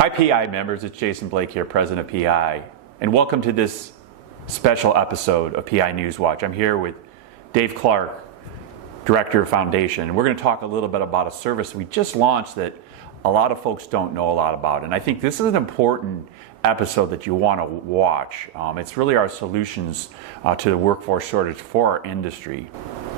Hi PEI members, it's Jason Blake here, President of PEI, and welcome to this special episode of PEI News Watch. I'm here with Dave Clark, Director of Foundation, and we're going to talk a little bit about a service we just launched that a lot of folks don't know a lot about, and I think this is an important episode that you want to watch. It's really our solutions to the workforce shortage for our industry.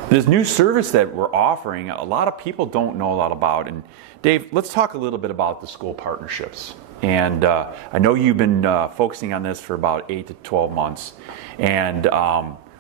This new service that we're offering, a lot of people don't know a lot about. And Dave, let's talk a little bit about the school partnerships. And I know you've been focusing on this for about 8 to 12 months. And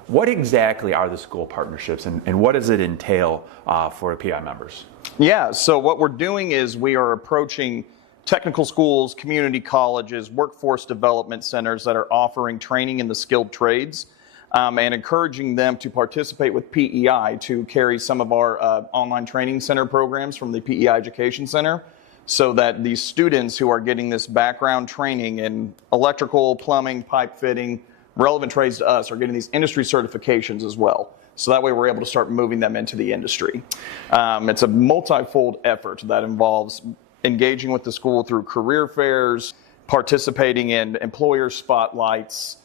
what exactly are the school partnerships, and what does it entail for PEI members? Yeah, so what we're doing is we are approaching technical schools, community colleges, workforce development centers that are offering training in the skilled trades and encouraging them to participate with PEI to carry some of our online training center programs from the PEI Education Center, so that these students who are getting this background training in electrical, plumbing, pipe fitting, relevant trades to us, are getting these industry certifications as well. So that way we're able to start moving them into the industry. It's a multi-fold effort that involves engaging with the school through career fairs, participating in employer spotlights,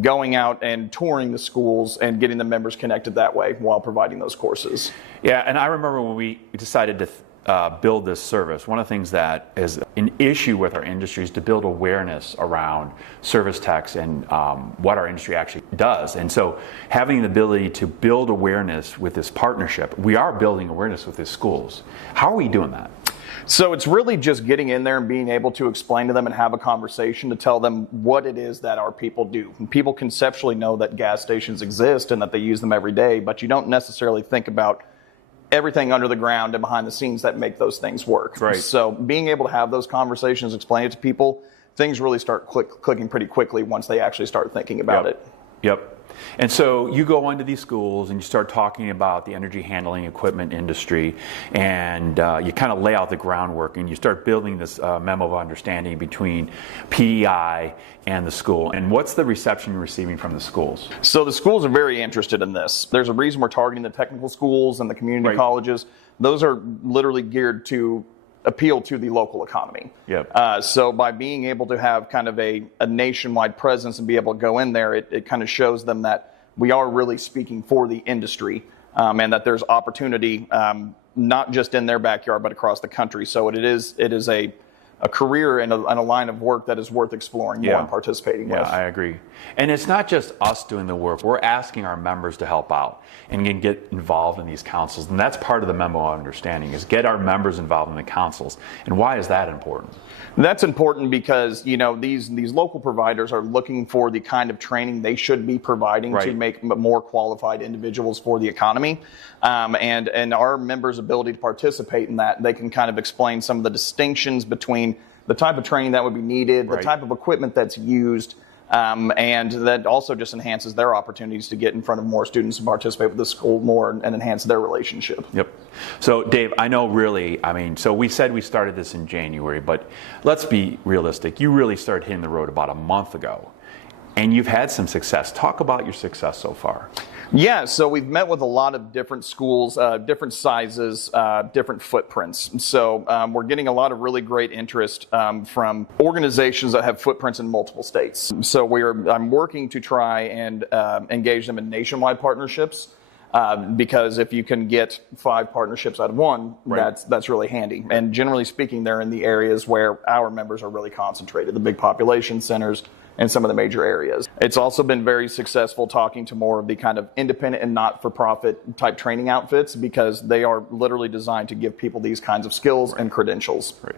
going out and touring the schools and getting the members connected that way while providing those courses. Yeah, and I remember when we decided to build this service, one of the things that is an issue with our industry is to build awareness around service techs and what our industry actually does. And so having the ability to build awareness with this partnership, we are building awareness with these schools. How are we doing that? So it's really just getting in there and being able to explain to them and have a conversation to tell them what it is that our people do. And people conceptually know that gas stations exist and that they use them every day, but you don't necessarily think about everything under the ground and behind the scenes that make those things work. Right. So being able to have those conversations, explain it to people, things really start clicking pretty quickly once they actually start thinking about it. Yep. And so you go into these schools and you start talking about the energy handling equipment industry, and you kind of lay out the groundwork and you start building this memo of understanding between PEI and the school. And what's the reception you're receiving from the schools? So the schools are very interested in this. There's a reason we're targeting the technical schools and the community colleges. Those are literally geared to appeal to the local economy. Yep. So by being able to have kind of a nationwide presence and be able to go in there, it kind of shows them that we are really speaking for the industry and that there's opportunity not just in their backyard but across the country. So it is a career and a line of work that is worth exploring more and participating with. Yeah, I agree. And it's not just us doing the work. We're asking our members to help out and get involved in these councils. And that's part of the memo of understanding, is get our members involved in the councils. And why is that important? That's important because, you know, these local providers are looking for the kind of training they should be providing to make more qualified individuals for the economy. And our members' ability to participate in that, they can kind of explain some of the distinctions between the type of training that would be needed, the type of equipment that's used, and that also just enhances their opportunities to get in front of more students and participate with the school more and enhance their relationship. Yep. So Dave, I know so we said we started this in January, but let's be realistic. You really started hitting the road about a month ago, and you've had some success. Talk about your success so far. Yeah, so we've met with a lot of different schools, different sizes, different footprints. So we're getting a lot of really great interest from organizations that have footprints in multiple states. So I'm working to try and engage them in nationwide partnerships, because if you can get 5 partnerships out of one, that's really handy. And generally speaking, they're in the areas where our members are really concentrated, the big population centers and some of the major areas. It's also been very successful talking to more of the kind of independent and not-for-profit type training outfits, because they are literally designed to give people these kinds of skills and credentials. Right.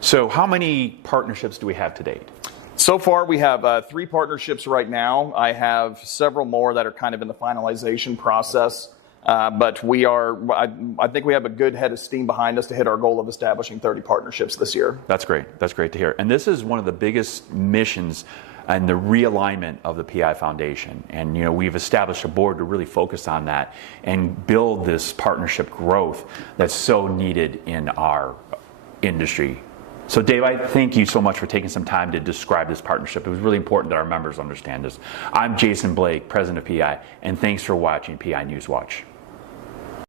So how many partnerships do we have to date? So far, we have 3 partnerships right now. I have several more that are kind of in the finalization process. But I think we have a good head of steam behind us to hit our goal of establishing 30 partnerships this year. That's great. That's great to hear. And this is one of the biggest missions and the realignment of the PEI Foundation. And you know, we've established a board to really focus on that and build this partnership growth that's so needed in our industry. So Dave, I thank you so much for taking some time to describe this partnership. It was really important that our members understand this. I'm Jason Blake, President of PEI, and thanks for watching PEI News Watch.